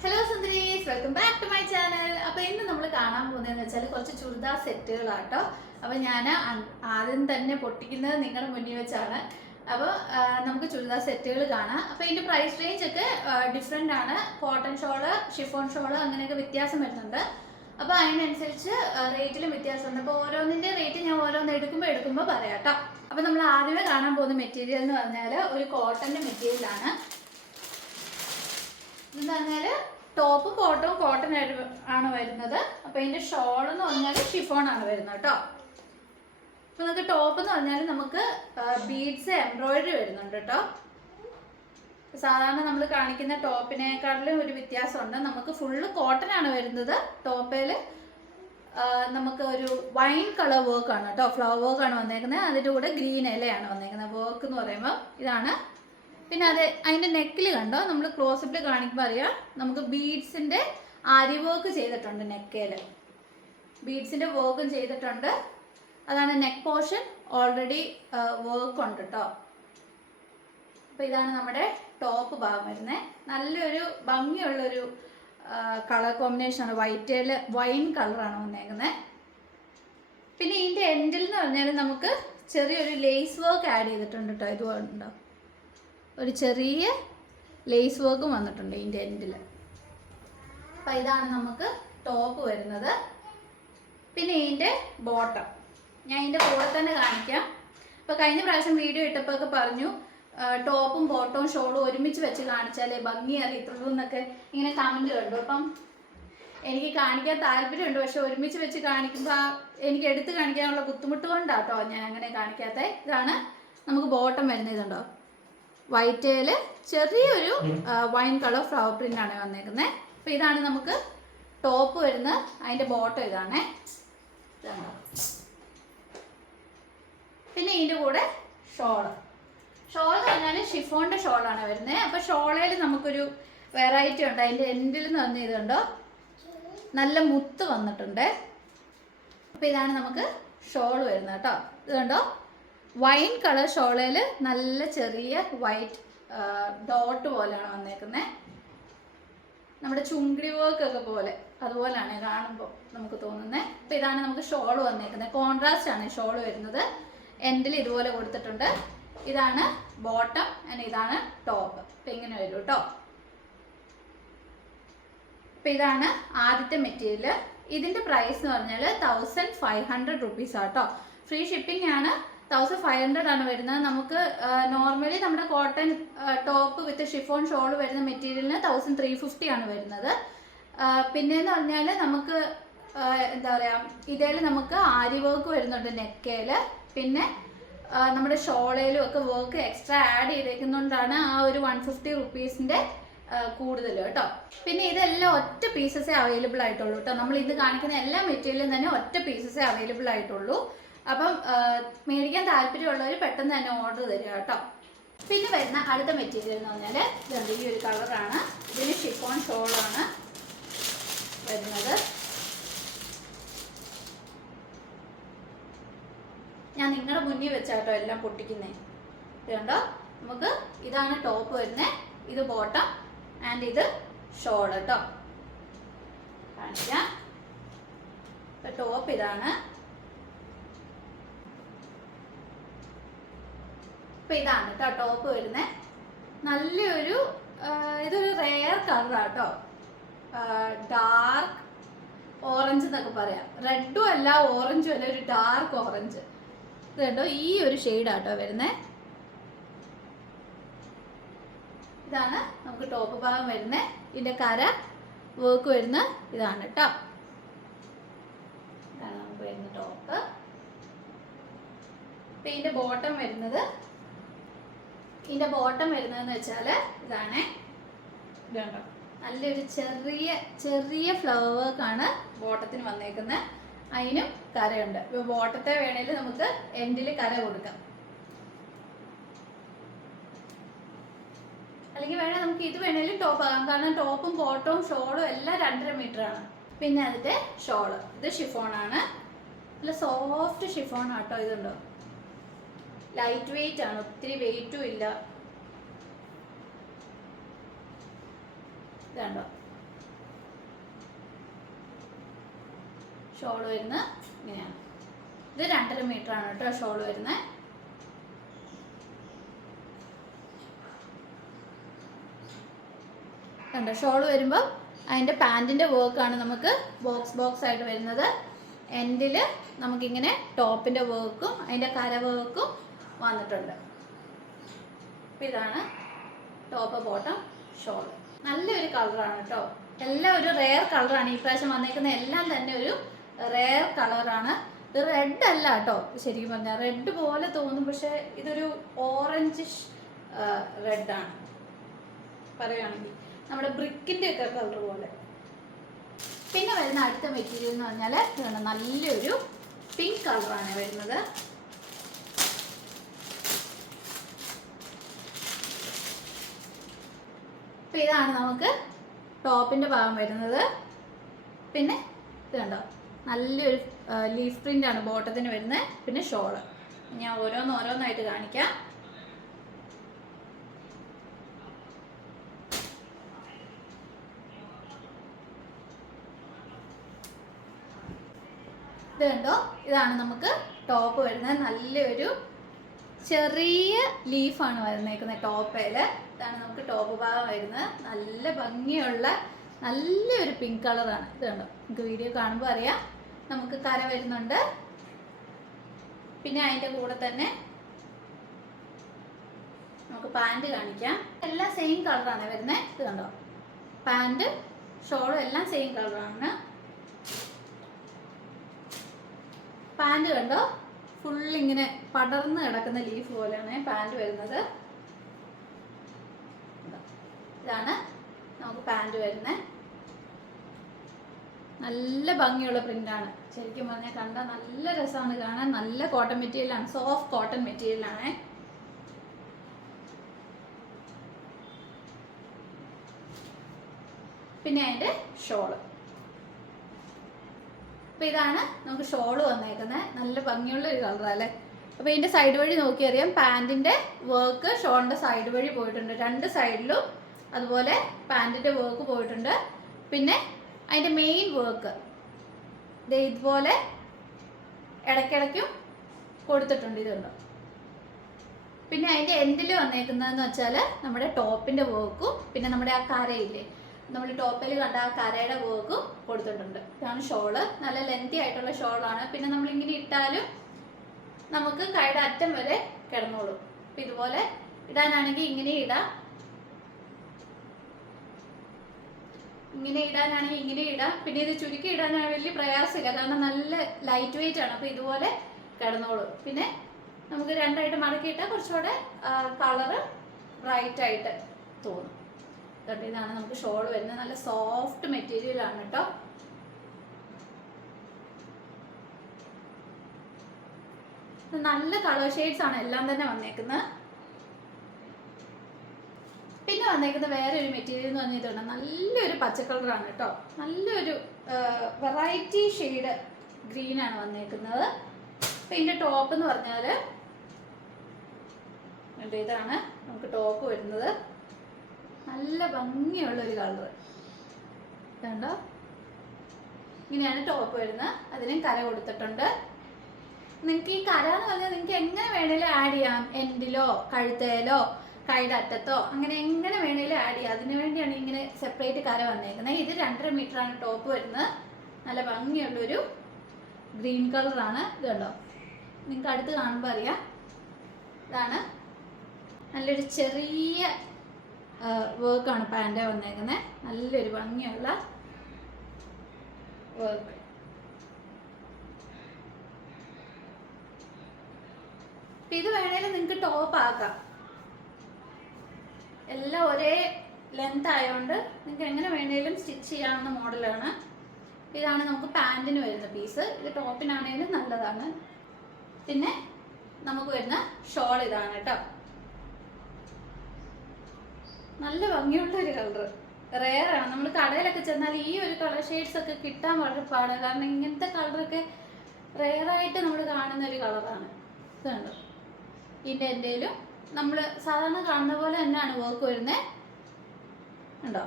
Hello സുന്ദരീസ്, welcome back to my channel. അപ്പോൾ ഇന്ന് നമ്മൾ കാണാൻ പോകുന്നതെന്ന് വെച്ചാൽ കുറച്ച് ചുരിദാർ സെറ്റുകളാട്ടോ. അപ്പോൾ ഞാൻ ആദ്യം തന്നെ പൊട്ടിക്കുന്നത് നിങ്ങളുടെ മുന്നിൽ വെച്ചാണ്. അപ്പോൾ നമുക്ക് ചുരിദാർ സെറ്റുകൾ കാണാം. അപ്പോൾ ഇതിൻ്റെ പ്രൈസ് റേഞ്ച് ഒക്കെ ഡിഫറെൻ്റ് ആണ്. കോട്ടൺ ഷോള്, ഷിഫോൺ ഷോള് അങ്ങനെയൊക്കെ വ്യത്യാസം വരുന്നുണ്ട്. അപ്പോൾ അതിനനുസരിച്ച് റേറ്റിലും വ്യത്യാസമുണ്ട്. അപ്പോൾ ഓരോന്നിൻ്റെ റേറ്റ് ഞാൻ ഓരോന്ന് എടുക്കുമ്പോൾ പറയാം കേട്ടോ. അപ്പോൾ നമ്മൾ ആദ്യമേ കാണാൻ പോകുന്ന മെറ്റീരിയൽ എന്ന് പറഞ്ഞാൽ ഒരു കോട്ടൻ്റെ മെറ്റീരിയലാണ്. ഇതെന്ന് പറഞ്ഞാൽ ടോപ്പും ബോട്ടവും കോട്ടൺ ആണ് വരുന്നത്. അപ്പോൾ ഇതിൻ്റെ ഷോൾ എന്ന് പറഞ്ഞാൽ ഷിഫോൺ ആണ് വരുന്നത് കേട്ടോ. അപ്പോൾ നമുക്ക് ടോപ്പ് എന്ന് പറഞ്ഞാൽ നമുക്ക് ബീഡ്സ് എംബ്രോയിഡറി വരുന്നുണ്ട് കേട്ടോ. സാധാരണ നമ്മൾ കാണിക്കുന്ന ടോപ്പിനേക്കാളിലും ഒരു വ്യത്യാസമുണ്ട്. നമുക്ക് ഫുള്ള് കോട്ടൺ ആണ് വരുന്നത്. ടോപ്പിൽ നമുക്ക് ഒരു വൈൻ കളർ വർക്കാണ് കേട്ടോ, ഫ്ലവർ വർക്കാണ് വന്നേക്കുന്നത്. അതിൻ്റെ കൂടെ ഗ്രീൻ ഇലയാണ് വന്നേക്കുന്നത്. വർക്ക് എന്ന് പറയുമ്പോൾ ഇതാണ്. പിന്നെ അതിൻ്റെ നെക്കിൽ കണ്ടോ, നമ്മൾ ക്ലോസപ്പിൽ കാണിക്കുമ്പോൾ അറിയാം, നമുക്ക് ബീഡ്സിൻ്റെ ആരി വർക്ക് ചെയ്തിട്ടുണ്ട്. നെക്കേൽ ബീഡ്സിൻ്റെ വർക്കും ചെയ്തിട്ടുണ്ട്. അതാണ് നെക്ക് പോർഷൻ. ഓൾറെഡി വർക്ക് ഉണ്ട് കേട്ടോ. അപ്പോൾ ഇതാണ് നമ്മുടെ ടോപ്പ് ഭാഗം വരുന്നത്. നല്ലൊരു ഭംഗിയുള്ളൊരു കളർ കോമ്പിനേഷനാണ്. വൈൻ കളറാണ് വന്നേക്കുന്നത്. പിന്നെ ഇതിൻ്റെ എൻഡിൽ എന്ന് പറഞ്ഞാൽ നമുക്ക് ചെറിയൊരു ലേസ് വർക്ക് ആഡ് ചെയ്തിട്ടുണ്ട് കേട്ടോ. ഇതുകൊണ്ടോ ഒരു ചെറിയ ലേസ് വർക്കും വന്നിട്ടുണ്ട് ഇതിൻ്റെ എൻഡിൽ. അപ്പം ഇതാണ് നമുക്ക് ടോപ്പ് വരുന്നത്. പിന്നെ ഇതിൻ്റെ ബോട്ടം ഞാൻ ഇതിൻ്റെ കൂടെ തന്നെ കാണിക്കാം. അപ്പോൾ കഴിഞ്ഞ പ്രാവശ്യം വീഡിയോ ഇട്ടപ്പോൾ ഒക്കെ പറഞ്ഞു ടോപ്പും ബോട്ടവും ഷോളും ഒരുമിച്ച് വെച്ച് കാണിച്ചാലേ ഭംഗി അറിയത്തുള്ളൂ എന്നൊക്കെ ഇങ്ങനെ കമൻറ്റ് കണ്ടു. അപ്പം എനിക്ക് കാണിക്കാൻ താല്പര്യമുണ്ട്, പക്ഷെ ഒരുമിച്ച് വെച്ച് കാണിക്കുമ്പോൾ എനിക്ക് എടുത്ത് കാണിക്കാനുള്ള ബുദ്ധിമുട്ട് കൊണ്ടാട്ടോ ഞാൻ അങ്ങനെ കാണിക്കാത്ത. ഇതാണ് നമുക്ക് ബോട്ടം വരുന്നത്. ഇതുണ്ടോ, വൈറ്റേൽ ചെറിയൊരു വൈൻ കളർ ഫ്ലവർ പ്രിന്റ് ആണ് വന്നേക്കുന്നത്. അപ്പോൾ ഇതാണ് നമുക്ക് ടോപ്പ് വരുന്നത്. അതിൻ്റെ ബോട്ടം ഇതാണ്. പിന്നെ ഇതിൻ്റെ കൂടെ ഷോള് എന്ന് പറഞ്ഞാൽ ഷിഫോണിൻ്റെ ഷോളാണ് വരുന്നത്. അപ്പോൾ ഷോളയിൽ നമുക്കൊരു വെറൈറ്റി ഉണ്ട്. അതിൻ്റെ എൻഡിൽ എന്ന് പറഞ്ഞ ഇതുണ്ടോ, നല്ല മുത്ത് വന്നിട്ടുണ്ട്. അപ്പോൾ ഇതാണ് നമുക്ക് ഷോൾ വരുന്നത് കേട്ടോ. ഇതുണ്ടോ, വൈൻ കളർ ഷോളയിൽ നല്ല ചെറിയ വൈറ്റ് ഡോട്ട് പോലെയാണ് വന്നേക്കുന്നത്. നമ്മുടെ ചുങ്കിടി വർക്കൊക്കെ പോലെ അതുപോലെയാണ് കാണുമ്പോൾ നമുക്ക് തോന്നുന്നത്. അപ്പോൾ ഇതാണ് നമുക്ക് ഷോൾ വന്നേക്കുന്നത്. കോൺട്രാസ്റ്റ് ആണ് ഷോൾ വരുന്നത്. എൻഡിൽ ഇതുപോലെ കൊടുത്തിട്ടുണ്ട്. ഇതാണ് ബോട്ടം, ഇതാണ് ടോപ്പ്. അപ്പം ഇങ്ങനെ വരും കേട്ടോ. അപ്പം ഇതാണ് ആദ്യത്തെ മെറ്റീരിയൽ. ഇതിൻ്റെ പ്രൈസ് എന്ന് പറഞ്ഞാൽ 1500 റുപ്പീസ് ആട്ടോ. ഫ്രീ ഷിപ്പിംഗ് ആണ്. 1500 ആണ് വരുന്നത്. നമുക്ക് നോർമലി നമ്മുടെ കോട്ടൺ ടോപ്പ് വിത്ത് ഷിഫോൺ ഷോൾ വരുന്ന മെറ്റീരിയലിന് 1350 ആണ് വരുന്നത്. പിന്നെയെന്ന് പറഞ്ഞാൽ നമുക്ക് എന്താ പറയുക, ഇതേൽ നമുക്ക് ആരി വർക്ക് വരുന്നുണ്ട് നെക്കേൽ. പിന്നെ നമ്മുടെ ഷോളയിലും ഒക്കെ വർക്ക് എക്സ്ട്രാ ആഡ് ചെയ്തേക്കുന്നതുകൊണ്ടാണ് ആ ഒരു 150 റുപ്പീസിൻ്റെ കൂടുതൽ കേട്ടോ. പിന്നെ ഇതെല്ലാം ഒറ്റ പീസസേ അവൈലബിൾ ആയിട്ടുള്ളൂ കേട്ടോ. നമ്മൾ ഇത് കാണിക്കുന്ന എല്ലാ മെറ്റീരിയലും തന്നെ ഒറ്റ പീസസേ അവൈലബിൾ ആയിട്ടുള്ളൂ. അപ്പം മേടിക്കാൻ താല്പര്യമുള്ളവർ പെട്ടെന്ന് തന്നെ ഓർഡർ തരിക കേട്ടോ. പിന്നെ വരുന്ന അടുത്ത മെറ്റീരിയൽ എന്ന് പറഞ്ഞാൽ ഇതുണ്ട്, ഈ ഒരു കളറാണ്. ഇതിന് ഷിഫോൺ ഷോളാണ് വരുന്നത്. ഞാൻ നിങ്ങളുടെ മുന്നിൽ വെച്ചാട്ടോ എല്ലാം പൊട്ടിക്കുന്നേ. ഇതുണ്ടോ, നമുക്ക് ഇതാണ് ടോപ്പ് വരുന്നത്. ഇത് ബോട്ടം ആൻഡ് ഇത് ഷോൾ കേട്ടോ. കാണിക്കാം. ടോപ്പ് ഇതാണ്. അപ്പം ഇതാണ് കേട്ടോ ടോപ്പ് വരുന്നത്. നല്ലൊരു ഇതൊരു റെയർ കളറാട്ടോ. ഡാർക്ക് ഓറഞ്ച് എന്നൊക്കെ പറയാം. റെഡും അല്ല ഓറഞ്ചും അല്ല, ഒരു ഡാർക്ക് ഓറഞ്ച്. ഇത് കണ്ടോ, ഈ ഒരു ഷെയ്ഡാട്ടോ വരുന്നത്. ഇതാണ് നമുക്ക് ടോപ്പ് ഭാഗം വരുന്നത്. ഇതിൻ്റെ കര വർക്ക് വരുന്ന ഇതാണ് കേട്ടോ. ഇതാണ് നമുക്ക് വരുന്ന ടോപ്പ്. അപ്പം ഇതിൻ്റെ ബോട്ടം വരുന്നത്, വരുന്നതെന്ന് വെച്ചാൽ ഇതാണ്. ഇതുണ്ടോ, നല്ലൊരു ചെറിയ ഫ്ലവർ വർക്കാണ് ബോട്ടത്തിന് വന്നേക്കുന്നത്. അതിനും കരയുണ്ട്. ഇപ്പോൾ ബോട്ടത്തെ വേണേൽ നമുക്ക് എൻഡിൽ കര കൊടുക്കാം, അല്ലെങ്കിൽ വേണേൽ നമുക്ക് ഇത് വേണേലും ടോപ്പ് ആകാം. കാരണം ടോപ്പും ബോട്ടവും ഷോളും എല്ലാം 2.5 മീറ്ററാണ്. പിന്നെ അതിൻ്റെ ഷോള് ഇത് ഷിഫോണാണ്. നല്ല സോഫ്റ്റ് ഷിഫോൺ ആട്ടോ. ഇതുണ്ടോ, ലൈറ്റ് വെയിറ്റ് ആണ്, ഒത്തിരി വെയിറ്റും ഇല്ല. ഇതുണ്ടോ, ഷോൾ വരുന്നത് ഇങ്ങനെയാണ്. ഇത് 2.5 മീറ്റർ ആണ് കേട്ടോ ഷോൾ വരുന്നത്. കണ്ടോ, ഷോൾ വരുമ്പോൾ അതിൻ്റെ പാൻറ്റിൻ്റെ വർക്കാണ് നമുക്ക് ബോക്സ് ആയിട്ട് വരുന്നത്. എൻഡിൽ നമുക്കിങ്ങനെ ടോപ്പിൻ്റെ വർക്കും അതിൻ്റെ കര വർക്കും വന്നിട്ടുണ്ട്. അപ്പം ഇതാണ് ടോപ്പ് ബോട്ടം ഷോൾ. നല്ലൊരു കളറാണ് കേട്ടോ. എല്ലാം ഒരു റെയർ കളറാണ് ഈ പ്രാവശ്യം വന്നേക്കുന്ന. എല്ലാം തന്നെ ഒരു റെയർ കളറാണ്. ഇത് റെഡ് അല്ല കേട്ടോ, ശരിക്കും പറഞ്ഞാൽ റെഡ് പോലെ തോന്നും, പക്ഷെ ഇതൊരു ഓറഞ്ചിഷ് റെഡാണ് പറയുകയാണെങ്കിൽ, നമ്മുടെ ബ്രിക്കിൻ്റെ ഒക്കെ കളർ പോലെ. പിന്നെ വരുന്ന അടുത്ത മെറ്റീരിയൽ എന്ന് പറഞ്ഞാൽ നല്ലൊരു പിങ്ക് കളറാണ് വരുന്നത്. അപ്പം ഇതാണ് നമുക്ക് ടോപ്പിൻ്റെ ഭാഗം വരുന്നത്. പിന്നെ ഇത് കണ്ടോ, നല്ലൊരു ലീഫ് പ്രിൻ്റ് ആണ് ബോട്ടത്തിന് വരുന്നത്. പിന്നെ ഷോള് ഞാൻ ഓരോന്നായിട്ട് കാണിക്കാം. ഇത് കണ്ടോ, ഇതാണ് നമുക്ക് ടോപ്പ് വരുന്നത്. നല്ലൊരു ചെറിയ ലീഫാണ് വരുന്നേക്കുന്നത് ടോപ്പേൽ. ഇതാണ് നമുക്ക് ടോപ്പ് ഭാഗം വരുന്നത്. നല്ല ഭംഗിയുള്ള നല്ലൊരു പിങ്ക് കളറാണ്. ഇത് കണ്ടോ, നമുക്ക് വീഡിയോ കാണുമ്പോൾ അറിയാം. നമുക്ക് കര വരുന്നുണ്ട്. പിന്നെ അതിൻ്റെ കൂടെ തന്നെ നമുക്ക് പാൻറ് കാണിക്കാം. എല്ലാം സെയിം കളറാണ് വരുന്നത്. ഇത് കണ്ടോ, പാൻറ് ഷോളും എല്ലാം സെയിം കളറാണ്. പാൻറ് കണ്ടോ, ഫുള്ളിങ്ങനെ പടർന്ന് കിടക്കുന്ന ലീഫ് പോലെയാണ് പാൻറ് വരുന്നത്. ഇതാണ് നമുക്ക് പാൻറ് വരുന്നത്. നല്ല ഭംഗിയുള്ള പ്രിൻ്റാണ്. ശരിക്കും പറഞ്ഞാൽ കണ്ടാൽ നല്ല രസമാണ് കാണാൻ. നല്ല കോട്ടൺ മെറ്റീരിയലാണ്, സോഫ്റ്റ് കോട്ടൺ മെറ്റീരിയലാണ്. പിന്നെ അതിൻ്റെ ഷോള്. അപ്പോൾ ഇതാണ് നമുക്ക് ഷോള് വന്നേക്കുന്നത്. നല്ല ഭംഗിയുള്ള ഒരു കളറല്ലേ. അപ്പോൾ ഇതിൻ്റെ സൈഡ് വഴി നോക്കിയറിയാം, പാൻറ്റിൻ്റെ വർക്ക് ഷോളിൻ്റെ സൈഡ് വഴി പോയിട്ടുണ്ട്. 2 സൈഡിലും അതുപോലെ പാൻറ്റിൻ്റെ വർക്ക് പോയിട്ടുണ്ട്. പിന്നെ അതിൻ്റെ മെയിൻ വർക്ക് ഇതുപോലെ ഇടയ്ക്കിടയ്ക്കും കൊടുത്തിട്ടുണ്ട്. ഇതുണ്ട്. പിന്നെ അതിൻ്റെ എൻഡിൽ വന്നേക്കുന്നതെന്ന് വെച്ചാൽ നമ്മുടെ ടോപ്പിൻ്റെ വർക്കും പിന്നെ നമ്മുടെ ആ കരയില്ലേ, നമ്മൾ ടോപ്പിൽ കണ്ട ആ കരയുടെ വർക്കും കൊടുത്തിട്ടുണ്ട്. ഇതാണ് ഷോള്. നല്ല ലെങ്തി ആയിട്ടുള്ള ഷോളാണ്. പിന്നെ നമ്മളിങ്ങനെ ഇട്ടാലും നമുക്ക് കൈയുടെ അറ്റം വരെ കിടന്നോളും. അപ്പം ഇതുപോലെ ഇടാനാണെങ്കിൽ ഇങ്ങനെ ഇടാം, ഇങ്ങനെ ഇടാം. പിന്നെ ഇത് ചുരുക്കി ഇടാനാണ് വലിയ പ്രയാസമില്ല, കാരണം നല്ല ലൈറ്റ് വെയിറ്റ് ആണ്. അപ്പോൾ ഇതുപോലെ കിടന്നോളും. പിന്നെ നമുക്ക് 2ആയിട്ട് മടക്കിയിട്ടാൽ കുറച്ചുകൂടെ കളറ് ബ്രൈറ്റ് ആയിട്ട് തോന്നും. ഇതാണ് നമുക്ക് ഷോൾ വരുന്നത്. നല്ല സോഫ്റ്റ് മെറ്റീരിയൽ ആണ് കേട്ടോ. നല്ല കളർ ഷെയ്ഡ്സ് ആണ് എല്ലാം തന്നെ വന്നേക്കുന്നത്. പിന്നെ വന്നേക്കുന്ന വേറെ ഒരു മെറ്റീരിയൽ എന്ന് പറഞ്ഞിട്ടുണ്ട്, നല്ലൊരു പച്ച കളറാണ് കേട്ടോ. നല്ലൊരു വെറൈറ്റി ഷെയ്ഡ് ഗ്രീൻ ആണ് വന്നേക്കുന്നത്. അപ്പം ഇതിൻ്റെ ടോപ്പ് എന്ന് പറഞ്ഞാൽ ഇതാണ് നമുക്ക് ടോപ്പ് വരുന്നത്. നല്ല ഭംഗിയുള്ളൊരു കളർ കണ്ടോ, ഇങ്ങനെയാണ് ടോപ്പ് വരുന്നത്. അതിനും കര കൊടുത്തിട്ടുണ്ട്. നിങ്ങൾക്ക് ഈ കര എന്ന് പറഞ്ഞാൽ നിങ്ങൾക്ക് എങ്ങനെ വേണേലും ആഡ് ചെയ്യാം. എൻഡിലോ കഴുത്തേലോ കൈയുടെ അറ്റത്തോ അങ്ങനെ എങ്ങനെ വേണേലും ആഡ് ചെയ്യാം. അതിനു വേണ്ടിയാണ് ഇങ്ങനെ സെപ്പറേറ്റ് കര വന്നേക്കുന്നത്. ഇത് 2.5 മീറ്റർ ആണ് ടോപ്പ് വരുന്നത്. നല്ല ഭംഗിയുള്ളൊരു ഗ്രീൻ കളറാണ്. ഇത് കണ്ടോ, നിങ്ങൾക്ക് അടുത്ത് കാണുമ്പോൾ അറിയാം. ഇതാണ് നല്ലൊരു ചെറിയ വർക്കാണ് പാൻറ് വന്നേക്കുന്നത്. നല്ലൊരു ഭംഗിയുള്ള വർക്ക്. ഇത് വേണേലും നിങ്ങൾക്ക് ടോപ്പ് ആക്കാം. എല്ലാം ഒരേ ലെങ്ത് ആയതുകൊണ്ട് നിങ്ങൾക്ക് എങ്ങനെ വേണേലും സ്റ്റിച്ച് ചെയ്യാവുന്ന മോഡലാണ്. ഇതാണ് നമുക്ക് പാൻറ്റിന് വരുന്ന പീസ്. ഇത് ടോപ്പിനാണെങ്കിലും നല്ലതാണ്. പിന്നെ നമുക്ക് വരുന്ന ഷോൾ ഇതാണ് കേട്ടോ. നല്ല ഭംഗിയുള്ള ഒരു കളർ, റെയർ ആണ്. നമ്മൾ കടയിലൊക്കെ ചെന്നാൽ ഈ ഒരു കളർ ഷെയ്ഡ്സ് ഒക്കെ കിട്ടാൻ വളരെ പാടാണ്, കാരണം ഇങ്ങനത്തെ കളറൊക്കെ റെയറായിട്ട് നമ്മൾ കാണുന്ന ഒരു കളറാണ്. ഇത് കണ്ടോ, ഇതിൻ്റെ എൻ്റെയിലും നമ്മൾ സാധാരണ കാണുന്ന പോലെ തന്നെയാണ് വർക്ക് വരുന്നത്. ഉണ്ടോ,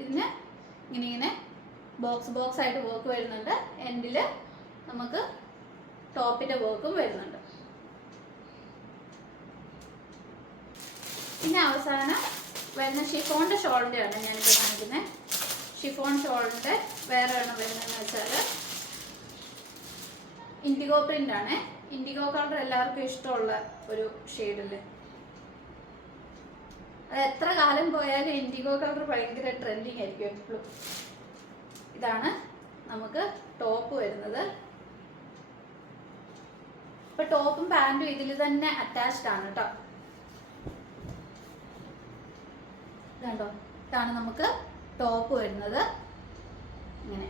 ഇതിന് ഇങ്ങനെ ബോക്സ് ആയിട്ട് വർക്ക് വരുന്നുണ്ട്. എൻഡിൽ നമുക്ക് ടോപ്പിൻ്റെ വർക്കും വരുന്നുണ്ട്. പിന്നെ അവസാനം വരുന്ന ഷിഫോണിൻ്റെ ഷോളിൻ്റെയാണ് ഞാനിപ്പോൾ കാണിക്കുന്നത്. ഷിഫോൺ ഷോളിൻ്റെ വേറെ എണ്ണം വരുന്നതെന്ന് വെച്ചാൽ ഇൻഡിഗോ പ്രിൻ്റ് ആണ്. ഇൻഡിഗോ കളർ എല്ലാവർക്കും ഇഷ്ടമുള്ള ഒരു ഷെയ്ഡല്ലേ. അത് എത്ര കാലം പോയാലും ഇൻഡിഗോ കളർ ഭയങ്കര ട്രെൻഡിങ് ആയിരിക്കും എപ്പോഴും. ഇതാണ് നമുക്ക് ടോപ്പ് വരുന്നത്. ഇപ്പൊ ടോപ്പും പാൻറ്റും ഇതിൽ തന്നെ അറ്റാച്ച്ഡ് ആണ് കേട്ടോ. ഇതുണ്ടോ, ഇതാണ് നമുക്ക് ടോപ്പ് വരുന്നത് ഇങ്ങനെ.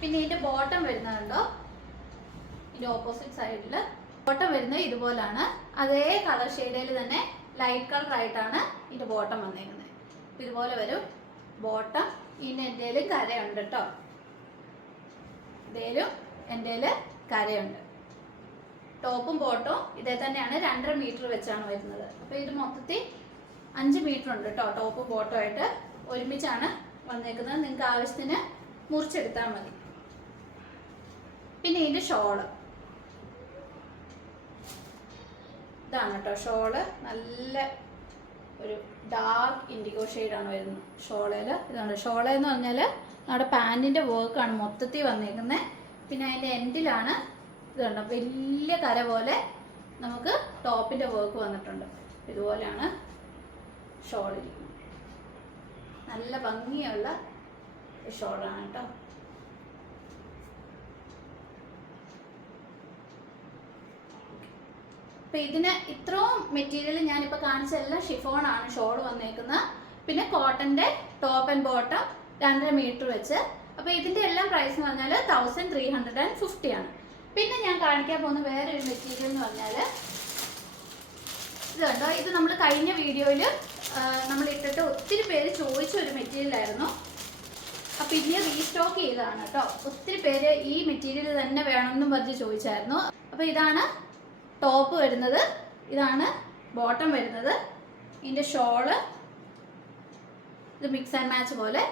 പിന്നെ ഇതിന്റെ ബോട്ടം വരുന്നതുണ്ടോ, ഇതിന്റെ ഓപ്പോസിറ്റ് സൈഡിൽ ബോട്ടം വരുന്നത് ഇതുപോലാണ്. അതേ കളർ ഷെയ്ഡിൽ തന്നെ ലൈറ്റ് കളർ ആയിട്ടാണ് ഇതിന്റെ ബോട്ടം വന്നേക്കുന്നത്. ഇതുപോലെ വരും ബോട്ടം. ഇതിന് എന്തേലും കരയുണ്ട് കേട്ടോ, ഇതേലും എന്തേലും കരയുണ്ട്. ടോപ്പും ബോട്ടവും ഇതേ തന്നെയാണ്, 2.5 മീറ്റർ വെച്ചാണ് വരുന്നത്. അപ്പോൾ ഇത് മൊത്തത്തിൽ 5 മീറ്റർ ഉണ്ട് കേട്ടോ. ടോപ്പും ബോട്ടും ആയിട്ട് ഒരുമിച്ചാണ് വന്നേക്കുന്നത്. നിങ്ങൾക്ക് ആവശ്യത്തിന് മുറിച്ചെടുത്താൽ മതി. പിന്നെ ഇതിന്റെ ഷോള് ഇതാണ് കേട്ടോ. ഷോള് നല്ല ഒരു ഡാർക്ക് ഇൻഡിഗോ ഷെയ്ഡാണ് വരുന്നത് ഷോളയിൽ. ഇതാണ് ഷോള എന്ന് പറഞ്ഞാൽ നമ്മുടെ പാൻറ്റിൻ്റെ വർക്കാണ് മൊത്തത്തിൽ വന്നേക്കുന്നത്. പിന്നെ അതിൻ്റെ എൻഡിലാണ് ഇത് കണ്ടോ വലിയ കര പോലെ നമുക്ക് ടോപ്പിൻ്റെ വർക്ക് വന്നിട്ടുണ്ട്. ഇതുപോലെയാണ് ഷോളിരിക്കുന്നത്. നല്ല ഭംഗിയുള്ള ഷോളാണ് കേട്ടോ. അപ്പം ഇതിന് ഇത്രയും മെറ്റീരിയൽ ഞാനിപ്പോൾ കാണിച്ചെല്ലാം ഷിഫോണാണ് ഷോൾ വന്നേക്കുന്നത്. പിന്നെ കോട്ടൻ്റെ ടോപ്പ് ആൻഡ് ബോട്ടം 2.5 മീറ്റർ വെച്ച്. അപ്പോൾ ഇതിൻ്റെ എല്ലാം പ്രൈസ് എന്ന് പറഞ്ഞാൽ 1350 ആണ്. പിന്നെ ഞാൻ കാണിക്കാൻ പോകുന്ന വേറൊരു മെറ്റീരിയൽ എന്ന് പറഞ്ഞാൽ ഇത് കണ്ടോ. ഇത് നമ്മൾ കഴിഞ്ഞ വീഡിയോയിൽ നമ്മൾ ഇട്ടിട്ട് ഒത്തിരി പേര് ചോദിച്ച ഒരു മെറ്റീരിയലായിരുന്നു. അപ്പം ഇനി റീസ്റ്റോക്ക് ചെയ്തതാണ് കേട്ടോ. ഒത്തിരി പേര് ഈ മെറ്റീരിയൽ തന്നെ വേണമെന്നും പറഞ്ഞ് ചോദിച്ചായിരുന്നു. അപ്പോൾ ഇതാണ് ടോപ്പ് വരുന്നത്, ഇതാണ് ബോട്ടം വരുന്നത്. ഇതിൻ്റെ ഷോള് ഇത് മിക്സ് ആൻഡ് മാച്ച് പോലെ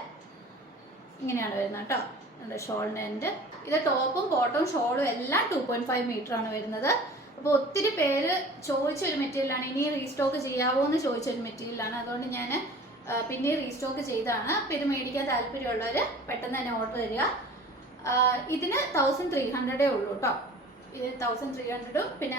ഇങ്ങനെയാണ് വരുന്നത് കേട്ടോ. എന്താ ഷോളിൻ്റെ എൻഡ്. ഇത് ടോപ്പും ബോട്ടവും ഷോളും എല്ലാം 2.5 മീറ്റർ ആണ് വരുന്നത്. അപ്പോൾ ഒത്തിരി പേര് ചോദിച്ചൊരു മെറ്റീരിയലാണ്. ഇനി റീസ്റ്റോക്ക് ചെയ്യാവോ എന്ന് ചോദിച്ചൊരു മെറ്റീരിയലാണ്. അതുകൊണ്ട് ഞാൻ പിന്നെ റീസ്റ്റോക്ക് ചെയ്തതാണ്. അപ്പോൾ ഇത് മേടിക്കാൻ താല്പര്യമുള്ളവർ പെട്ടെന്ന് തന്നെ ഓർഡർ തരിക. ഇതിന് 1300 ഉള്ളൂ കേട്ടോ. ഇത് 1300 പിന്നെ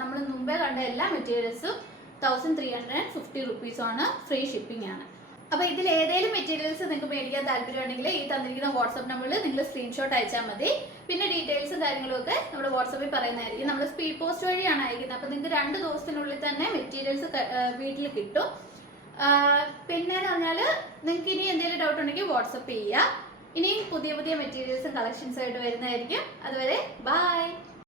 നമ്മൾ മുമ്പേ കണ്ട എല്ലാ മെറ്റീരിയൽസും 1350 റുപ്പീസാണ്. ഫ്രീ ഷിപ്പിംഗ് ആണ്. അപ്പോൾ ഇതിൽ ഏതെങ്കിലും മെറ്റീരിയൽസ് നിങ്ങൾക്ക് മേടിക്കാൻ താല്പര്യമുണ്ടെങ്കിൽ ഈ തന്നിരിക്കുന്ന വാട്സ്ആപ്പ് നമ്പറിൽ നിങ്ങൾ സ്ക്രീൻഷോട്ട് അയച്ചാൽ മതി. പിന്നെ ഡീറ്റെയിൽസും കാര്യങ്ങളും ഒക്കെ നമ്മൾ വാട്സാപ്പിൽ പറയുന്നതായിരിക്കും. നമ്മൾ സ്പീഡ് പോസ്റ്റ് വഴിയാണ് അയക്കുന്നത്. അപ്പോൾ നിങ്ങൾക്ക് 2 ദിവസത്തിനുള്ളിൽ തന്നെ മെറ്റീരിയൽസ് വീട്ടിൽ കിട്ടും. പിന്നെ എന്ന് പറഞ്ഞാൽ നിങ്ങൾക്ക് ഇനി എന്തെങ്കിലും ഡൗട്ട് ഉണ്ടെങ്കിൽ വാട്സപ്പ് ചെയ്യുക. ഇനിയും പുതിയ മെറ്റീരിയൽസും കളക്ഷൻസും ആയിട്ട് വരുന്നതായിരിക്കും. അതുവരെ ബൈ.